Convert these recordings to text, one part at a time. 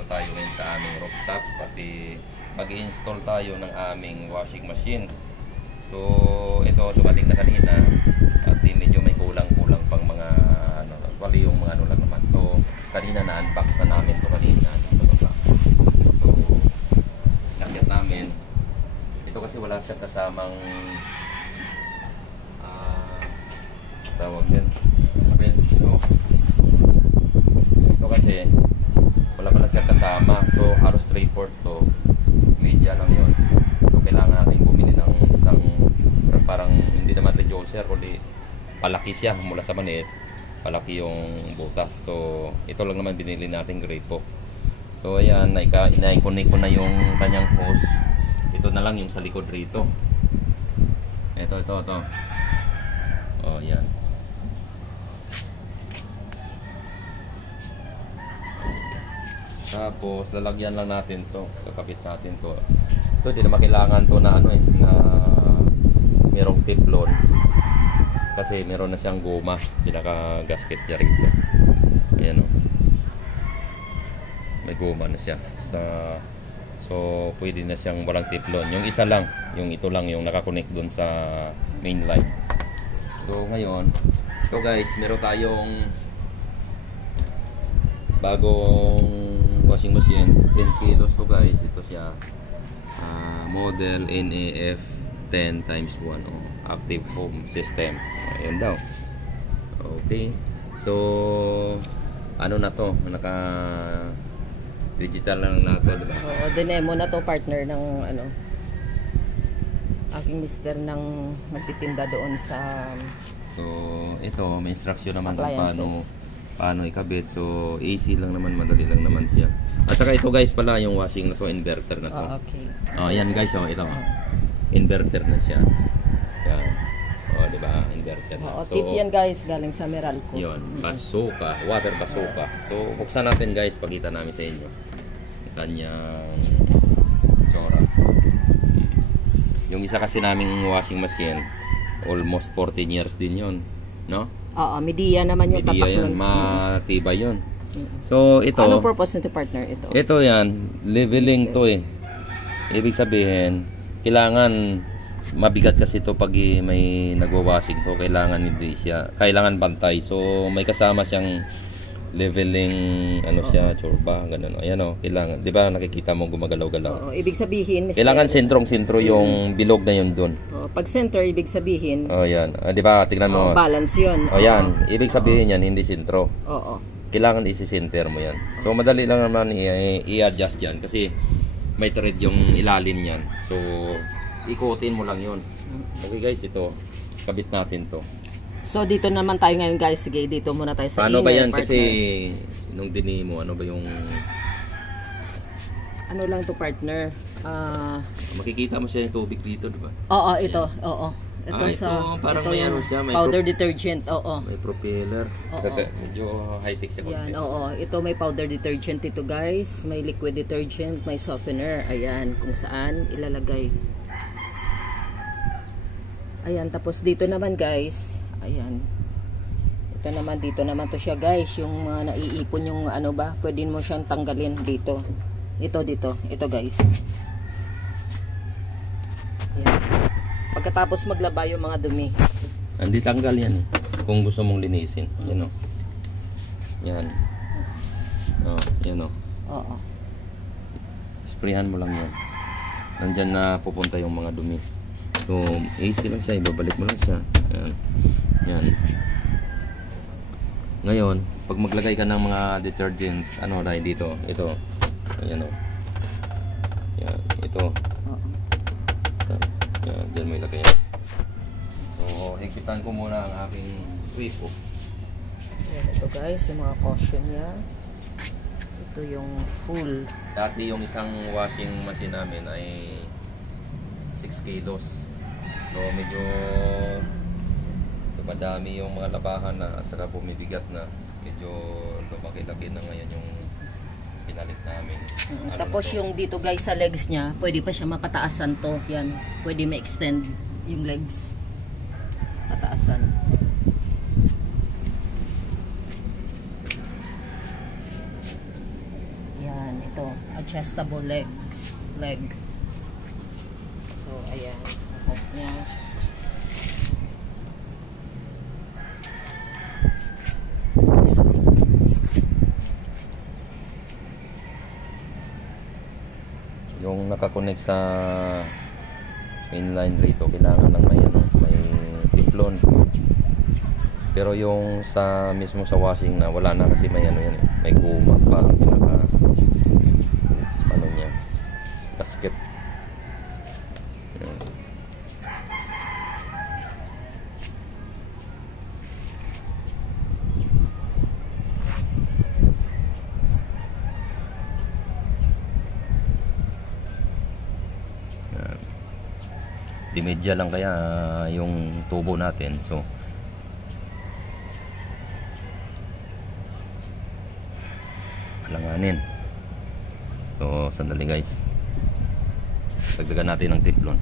nandito tayo ngayon sa aming rooftop, pati mag-install tayo ng aming washing machine. So ito dumating na kanina at medyo may kulang-kulang pang mga ano, actually yung mga ano lang naman. So kanina na-unbox na namin ito kanina. So nakit namin ito kasi wala siya kasamang tawag din. Ito kasi wala pala siya kasama, so halos 3/4 to media lang yun. So kailangan natin bumili ng isang parang hindi naman reducer kundi palaki siya mula sa maliit, palaki yung butas. So ito lang naman binili natin gripo. So ayan, na-connect ko na yung kanyang hose. Ito na lang yung sa likod rito. Ito. Oh, yan. Tapos lalagyan lang natin to, kakabit natin to. Ito di naman kailangan to na ano na merong teflon. Kasi meron na siyang goma, pinaka gasket niya rito. Ayan oh. May goma na siya so pwede na siyang walang teflon. Yung isa lang, yung ito lang yung nakakonect dun sa main line. So ngayon, ito guys, meron tayong bagong washing machine, 10 kilos to guys. Ito siya, model NAF 10x1 active foam system. Ayan daw. Okay, so ano na to, naka digital lang na to, diba? Oo, dinemo na to partner ng ano, aking mister ng magtitinda doon sa. So ito may instruction naman kung paano ikabit. So AC lang naman, madali lang naman siya. At saka ito guys pala yung washing na to, inverter na to. Okay. Yan guys, ito. Inverter na siya. Yan. Di ba? Inverter na. So, tip yan guys, galing sa Meralco. Yun, bazooka, water bazooka. So buksan natin guys, pakita namin sa inyo kanyang tsura. Yung isa kasi naming washing machine, almost 14 years din yun, no? Oo, media naman yung media yan, matibay yun. So ito, anong purpose nito partner ito? Ito yan, leveling to eh. Ibig sabihin, kailangan mabigat kasi ito pag may nagwa-washing to, kailangan hindi siya, kailangan bantay. So may kasama siyang leveling ano siya, chorba, ganun. Ayan oh, kailangan, 'di ba nakikita mo gumagalaw-galaw. Oo, ibig sabihin, kailangan sentrong-sentro yung bilog na yun doon. Pag center ibig sabihin, yan. 'Di ba? Tingnan mo. Balance 'yun. Yan, ibig sabihin yan hindi sentro. Oo. Kailangan isi-center mo yan. So madali lang naman i-adjust yan kasi may thread yung ilalim niyan. So ikutin mo lang 'yun. Okay guys, ito kabit natin 'to. So dito naman tayo ngayon guys. Sige, dito muna tayo sa paano ba yan partner. Kasi nung dini mo, ano ba yung ano lang to partner? Makikita mo siya yung tubig dito, di ba? Oo, ito. Oo. Ito ito parang ito may ano siya, may powder detergent. Oo. May propeller. Medyo high-tech siya. Yan, oo. Ito may powder detergent ito guys. May liquid detergent, may softener. Ayan, kung saan ilalagay. Ayan, tapos dito naman guys. Ayan. Ito naman, dito naman to siya guys. Yung mga naiipon yung ano ba, pwede mo siyang tanggalin dito. Ito dito. Ito guys. Ayan. Pagkatapos maglaba yung mga dumi. Hindi tanggal yan eh. Kung gusto mong linisin. Yan o. Yan. Yan o. Oo. Sprayhan mo lang yan. Nandyan na pupunta yung mga dumi. So, easy lang siya. Ibabalik mo lang siya. Yan. Yan. Ngayon, pag maglagay ka ng mga detergent, ano dahil dito, ito. Ayan o. Yan. Ito. Yan. Diyan mo ilagay yan. So, higpitan ko muna ang aking gripo. Yan, ito guys, yung mga caution niya. Ito yung full. Dati yung isang washing machine namin ay 6 kilos. So medyo madami yung mga labahan na at saka bumibigat na. Medyo lumaki-laki na ngayon yung pinalit namin. Tapos yung dito guys sa legs niya, pwede pa siya mapataasan to. Yan, pwede ma-extend yung legs. Pataasan. Yan, ito adjustable leg. So, ayan. Hose niya. Yung nakakonect sa mainline rito, kailangan ng may tiplon. Pero yung sa mismo sa washing na wala na kasi may yan may guma pa ang pinaka niya, gasket. Yan. Dimedya lang kaya yung tubo natin, so alanganin. So sandali guys, dagdagan natin ng teflon.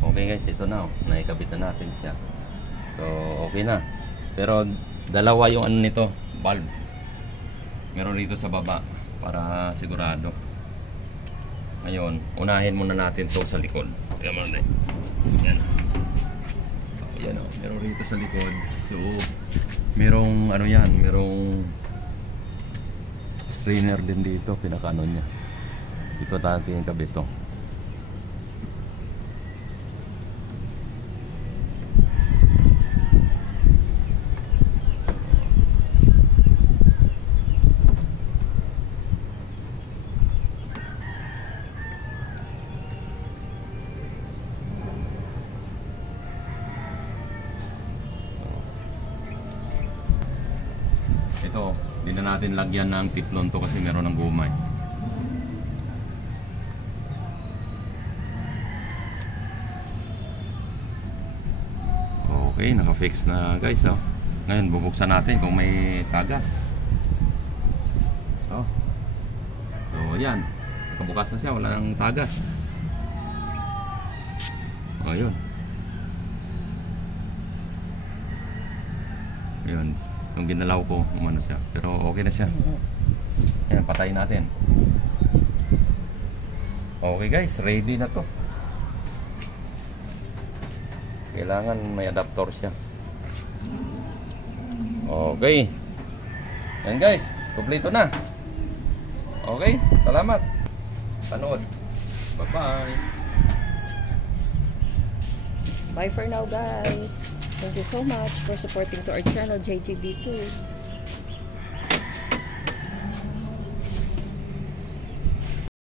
Okay guys, ito na, naikabit na natin siya, so okay na. Pero dalawa yung ano nito, valve, meron dito sa baba para sigurado. Ngayon, unahin muna natin to sa likod. Tingnan mo na. Yan. So, yan o. Meron rito sa likod. So, merong ano yan, merong strainer din dito, pinakaano niya. Ito natin yung kabit to. Ito, hindi na natin lagyan ng teflon to kasi meron ng gumay. Okay, naka-fix na guys. Oh. Ngayon, bubuksan natin kung may tagas. Ito. So, yan. Nakabukas na siya, wala nang tagas. O, yun. Yun. Yung ginalaw ko, umano siya. Pero okay na siya. Ayan, patayin natin. Okay guys, ready na to. Kailangan may adapter siya. Okay. Yan guys, kumpleto na. Okay, salamat. Panood. Bye-bye. Bye for now guys. Thank you so much for supporting to our channel, JGB2.